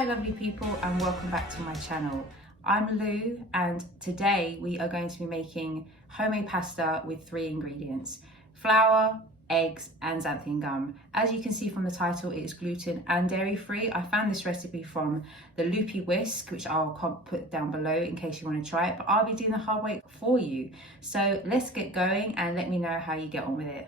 Hi lovely people, and welcome back to my channel. I'm Lou, and today we are going to be making homemade pasta with 3 ingredients: flour, eggs and xanthan gum. As you can see from the title, it is gluten and dairy free. I found this recipe from the Loopy Whisk, which I'll put down below in case you want to try it, but I'll be doing the hard work for you. So let's get going and let me know how you get on with it.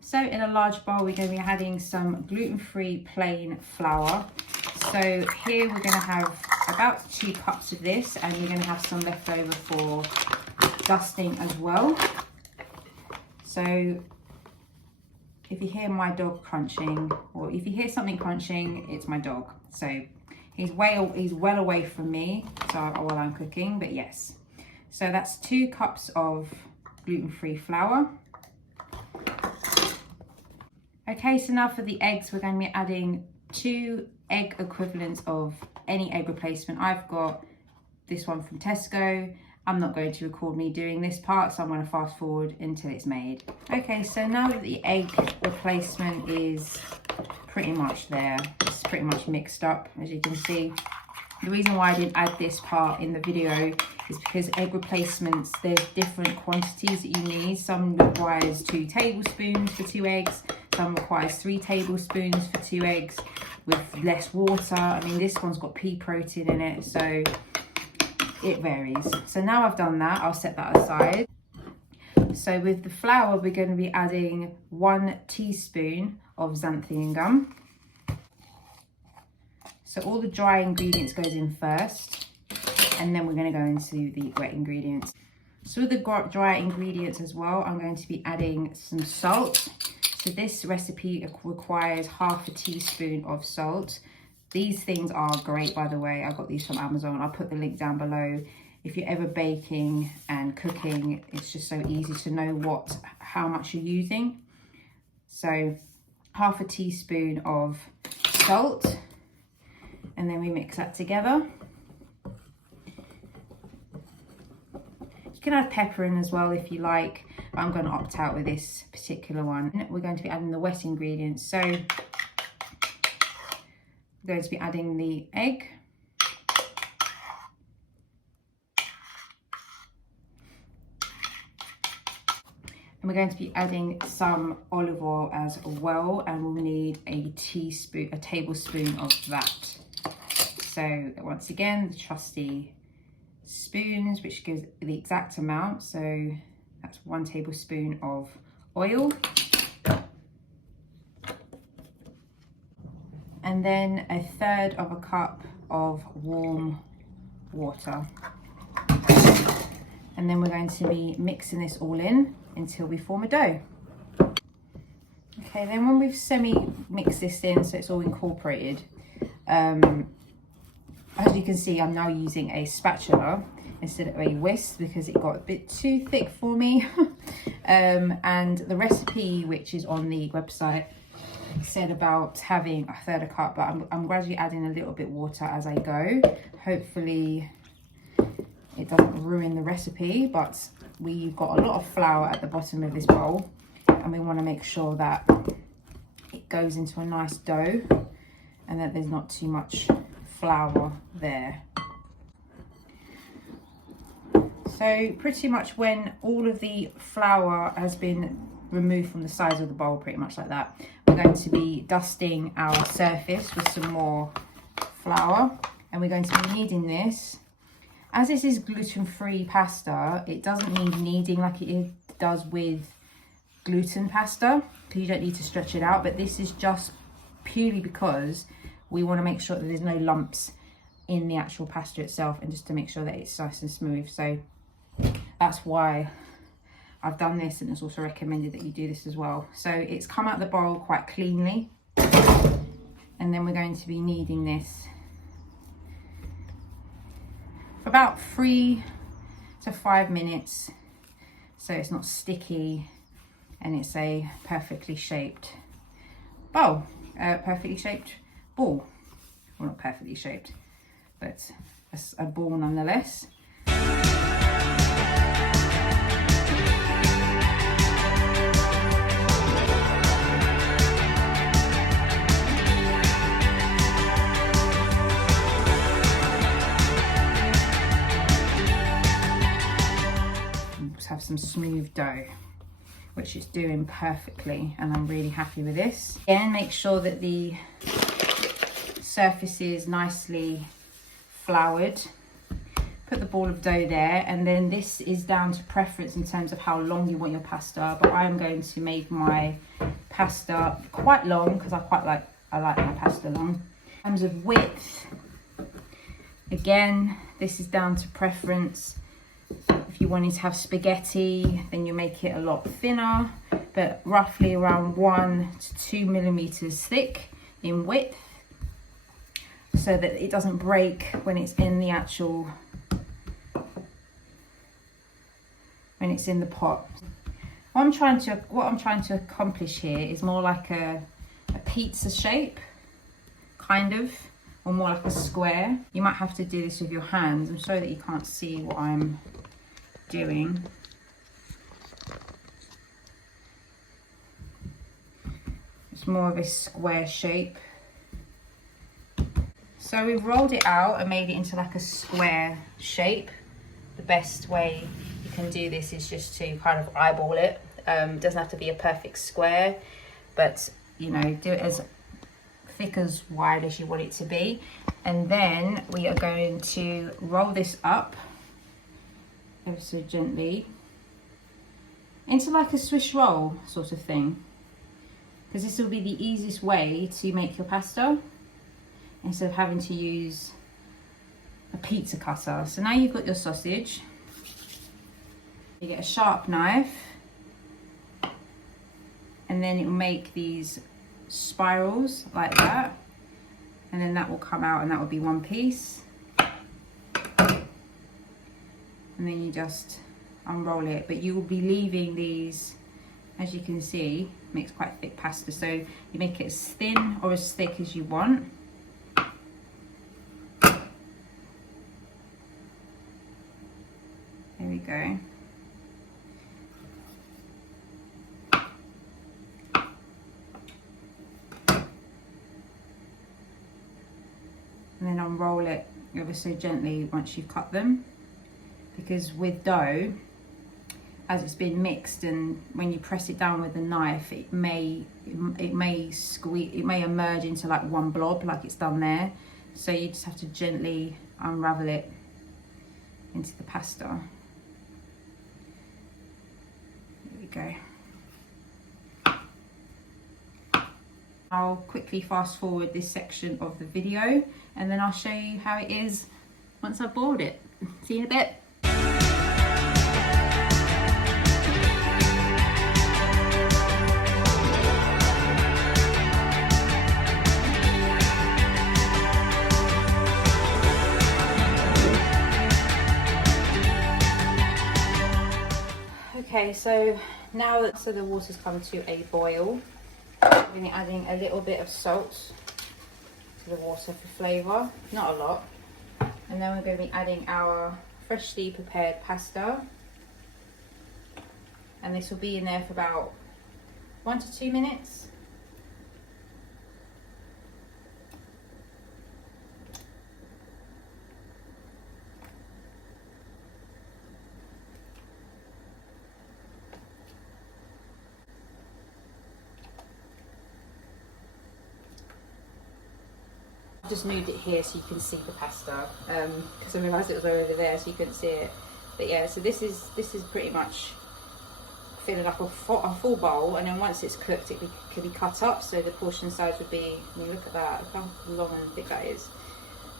So in a large bowl, we're going to be adding some gluten-free plain flour. So here we're going to have about 2 cups of this, and you're going to have some left over for dusting as well. So if you hear my dog crunching, or if you hear something crunching, it's my dog. So he's well away from me while I'm cooking, but yes. So that's 2 cups of gluten-free flour. Okay, so now for the eggs, we're going to be adding 2 egg equivalents of any egg replacement. I've got this one from Tesco. I'm not going to record me doing this part, so I'm going to fast forward until it's made. Okay, so now that the egg replacement is pretty much there, it's pretty much mixed up, as you can see. The reason why I didn't add this part in the video is because egg replacements, there's different quantities that you need. Some requires 2 tablespoons for 2 eggs. Some requires 3 tablespoons for 2 eggs with less water. I mean, this one's got pea protein in it, so it varies. So now I've done that, I'll set that aside. So with the flour, we're going to be adding 1 teaspoon of xanthan gum. So all the dry ingredients goes in first, and then we're going to go into the wet ingredients. So with the dry ingredients as well, I'm going to be adding some salt. So this recipe requires half a teaspoon of salt. These things are great, by the way. I got these from Amazon. I'll put the link down below. If you're ever baking and cooking, it's just so easy to know how much you're using. So half a teaspoon of salt, and then we mix that together. You can add pepper in as well if you like. I'm going to opt out with this particular one. We're going to be adding the wet ingredients. So we're going to be adding the egg. And we're going to be adding some olive oil as well, and we'll need a tablespoon of that. So once again, the trusty spoons, which gives the exact amount. So that's 1 tablespoon of oil. And then 1/3 of a cup of warm water. And then we're going to be mixing this all in until we form a dough. Okay, then when we've semi-mixed this in so it's all incorporated, as you can see, I'm now using a spatula instead of a whisk because it got a bit too thick for me. And the recipe, which is on the website, said about having 1/3 cup, but I'm gradually adding a little bit water as I go. Hopefully it doesn't ruin the recipe, but we've got a lot of flour at the bottom of this bowl, and we want to make sure that it goes into a nice dough and that there's not too much flour there. So pretty much when all of the flour has been removed from the sides of the bowl, pretty much like that, we're going to be dusting our surface with some more flour, and we're going to be kneading this. As this is gluten-free pasta, it doesn't need kneading like it does with gluten pasta, because you don't need to stretch it out, but this is just purely because we want to make sure that there's no lumps in the actual pasta itself, and just to make sure that it's nice and smooth. So that's why I've done this, and it's also recommended that you do this as well. So it's come out of the bowl quite cleanly, and then we're going to be kneading this for about 3 to 5 minutes, so it's not sticky and it's a perfectly shaped bowl, perfectly shaped ball. Well, not perfectly shaped, but a ball nonetheless. some smooth dough, which it's doing perfectly, and I'm really happy with this. Again, make sure that the surface is nicely floured. Put the ball of dough there, and then this is down to preference in terms of how long you want your pasta, but I am going to make my pasta quite long because I like my pasta long. In terms of width, again, this is down to preference. If you wanted to have spaghetti, then you make it a lot thinner, but roughly around 1 to 2 millimeters thick in width, so that it doesn't break when it's in the actual, when it's in the pot. What I'm trying to accomplish here is more like a pizza shape, kind of, or more like a square. You might have to do this with your hands. I'm sorry that you can't see what I'm doing. It's more of a square shape. So we've rolled it out and made it into like a square shape. The best way you can do this is just to kind of eyeball it. It doesn't have to be a perfect square, but you know, do it as thick as wide as you want it to be. And then we are going to roll this up ever so gently into like a Swiss roll sort of thing, because this will be the easiest way to make your pasta instead of having to use a pizza cutter. So now you've got your sausage, you get a sharp knife, and then it will make these spirals like that, and then that will come out and that will be one piece, and then you just unroll it. But you will be leaving these, as you can see, makes quite thick pasta, so you make it as thin or as thick as you want. There we go. And then unroll it ever so gently once you've cut them, because with dough, as it's been mixed, and when you press it down with a knife, it may squeeze, it may emerge into like one blob like it's done there. So you just have to gently unravel it into the pasta. There we go. I'll quickly fast forward this section of the video, and then I'll show you how it is once I've boiled it. See you in a bit. Okay, so now that the water's come to a boil, I'm going to be adding a little bit of salt to the water for flavour, not a lot. And then we're going to be adding our freshly prepared pasta. And this will be in there for about 1 to 2 minutes. I've just moved it here so you can see the pasta, because I realised it was over there so you couldn't see it. But yeah, so this is pretty much filling up a full bowl, and then once it's cooked it can be cut up, so the portion size would be, I mean, look at that, look how long and thick that is.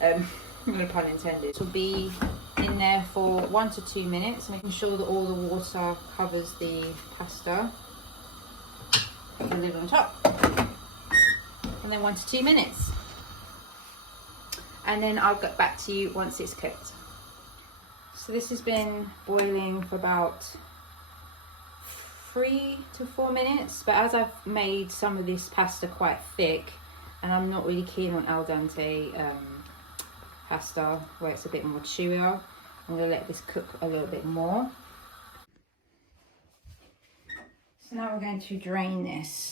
No pun intended. This will be in there for 1 to 2 minutes, making sure that all the water covers the pasta. Put the lid on top, and then 1 to 2 minutes. And then I'll get back to you once it's cooked. So this has been boiling for about 3 to 4 minutes, but as I've made some of this pasta quite thick, and I'm not really keen on al dente pasta where it's a bit more chewier, I'm going to let this cook a little bit more. So now we're going to drain this.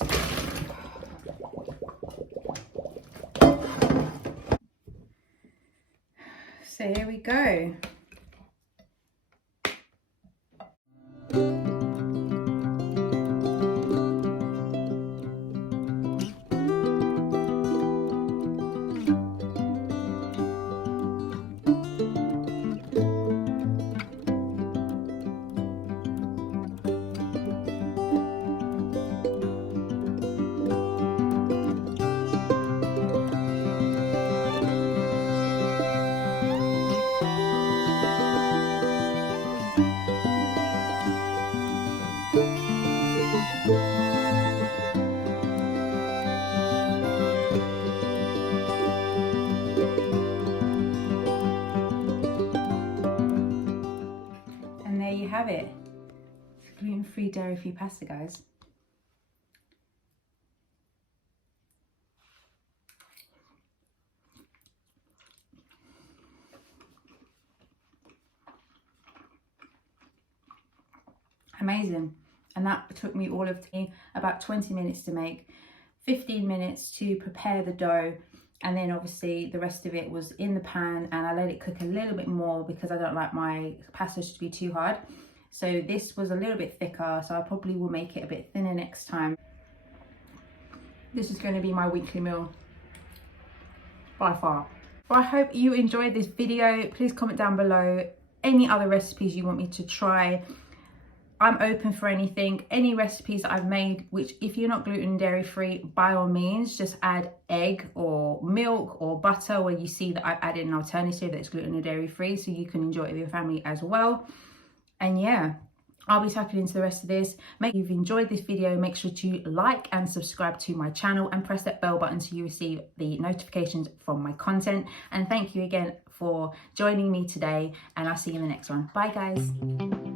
So here we go. And there you have it. Gluten-free, dairy-free pasta, guys. Amazing. And that took me all of about 20 minutes to make, 15 minutes to prepare the dough, and then obviously the rest of it was in the pan, and I let it cook a little bit more because I don't like my pastas to be too hard. So this was a little bit thicker, so I probably will make it a bit thinner next time. This is going to be my weekly meal by far. Well, I hope you enjoyed this video. Please comment down below any other recipes you want me to try. I'm open for anything, any recipes that I've made, which if you're not gluten dairy free, by all means, just add egg or milk or butter where you see that I've added an alternative that's gluten or dairy free, so you can enjoy it with your family as well. And yeah, I'll be tapping into the rest of this. If you've enjoyed this video, make sure to like and subscribe to my channel and press that bell button so you receive the notifications from my content. And thank you again for joining me today, and I'll see you in the next one. Bye guys.